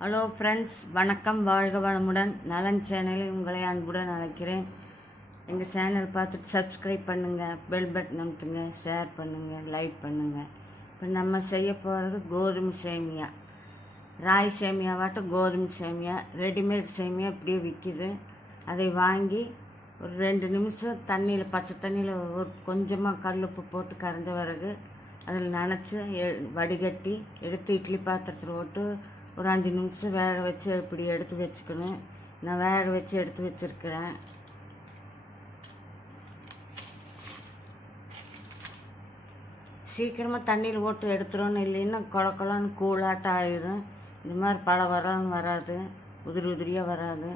Hello friends, வணக்கம். வாழ்க வளமுடன். நலன் சேனலில் உங்களை அன்புடன் அழைக்கிறேன். எங்கள் சேனல் பார்த்துட்டு சப்ஸ்கிரைப் பண்ணுங்கள், பெல் பட்டன் அமுத்துங்க, ஷேர் பண்ணுங்கள், லைக் பண்ணுங்கள். இப்போ நம்ம செய்ய போகிறது கோதுமை சேமியா. ராய் சேமியாவாட்டும் கோதுமை சேமியா, ரெடிமேட் சேமியா இப்படியே விற்கிது. அதை வாங்கி ஒரு 2 நிமிஷம் தண்ணியில், பச்சை தண்ணியில் ஒரு கொஞ்சமாக கல்லுப்பு போட்டு கரைஞ்ச பிறகு அதில் நனைச்சி வடிகட்டி எடுத்து இட்லி பாத்திரத்தில் போட்டு ஒரு 5 நிமிஷம் வேக வச்சு இப்படி எடுத்து வச்சுக்கணும். நான் வேக வச்சு எடுத்து வச்சுருக்கிறேன். சீக்கிரமாக தண்ணியில் போட்டு எடுத்துடணும், இல்லைன்னா கொலன்னு கூழாட்டம் ஆயிரும். இந்த மாதிரி பல வரன்னு வராது, உதிரியாக வராது.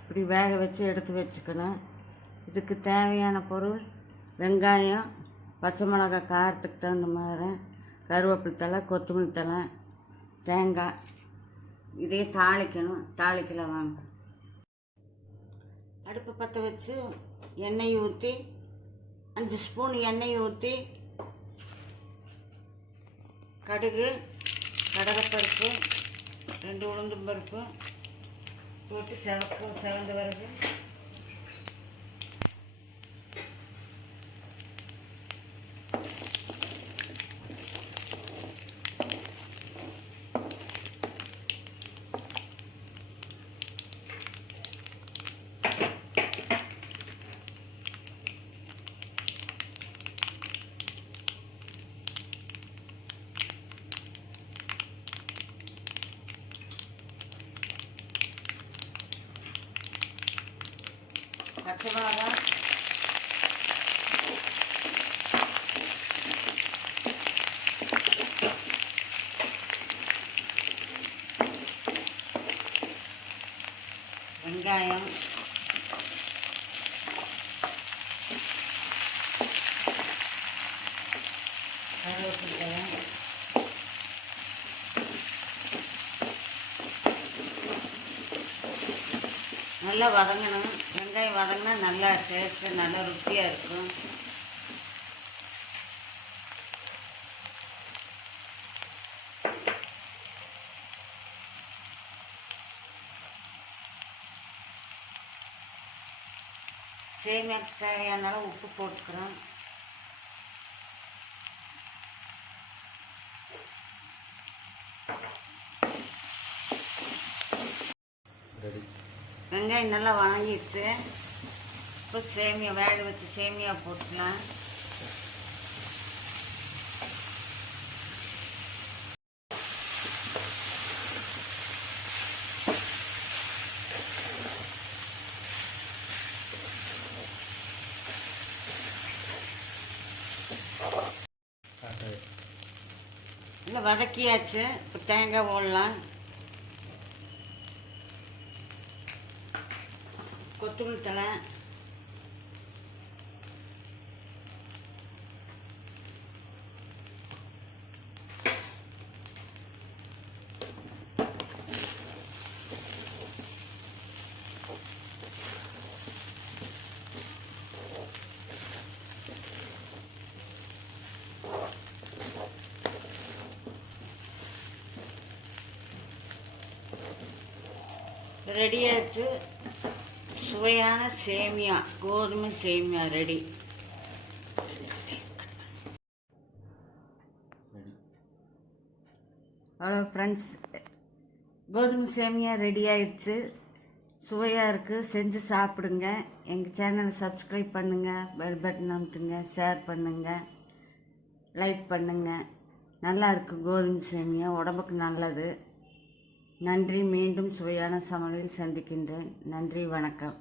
இப்படி வேக வச்சு எடுத்து வச்சுக்கணும். இதுக்கு தேவையான பொருள் வெங்காயம், பச்சை மிளகாய் காரத்துக்கு தகுந்த மாதிரி, கருவேப்பிலை தழை, கொத்தமல்லி தழை, தேங்காய். இதே தாளிக்கணும். தாளிக்கல வாங்க. அடுப்பு பற்ற வச்சு எண்ணெய் ஊற்றி 5 ஸ்பூன் எண்ணெய் ஊற்றி கடுகு, கடலைப்பருப்பு, 2 உளுந்தும் பருப்பு போட்டு செவந்த பிறகு பச்சை மிளகாய், வெங்காயம், கருவேப்பிலை, நல்லா வதங்கணும். வெங்காயம் வதங்கினா நல்லா டேஸ்ட்டு, நல்லா ருசியாக இருக்கும். சேமியாக்கு தேவையான அளவு உப்பு போட்டுக்கிறோம். வெங்காயம் நல்லா வதங்கிடுச்சு. இப்போ சேமியா, வேக வச்சு சேமியா போட்டுக்கலாம். இல்லை வதக்கியாச்சு. இப்போ தேங்காய் போடலாம். கொத்தமல்லி தழை, ரெடியாச்சு. சுவையான சேமியா, கோதுமை சேமியா ரெடி. அவ்வளோ ஃப்ரெண்ட்ஸ், கோதுமை சேமியா ரெடி ஆயிடுச்சு. சுவையாக இருக்குது. செஞ்சு சாப்பிடுங்க. எங்கள் சேனலை சப்ஸ்கிரைப் பண்ணுங்கள், பெல் பட்டன் அமுத்துங்க, ஷேர் பண்ணுங்கள், லைக் பண்ணுங்கள். நல்லா இருக்குது கோதுமை சேமியா, உடம்புக்கு நல்லது. நன்றி. மீண்டும் சுவையான சமையலில் சந்திக்கின்றேன். நன்றி, வணக்கம்.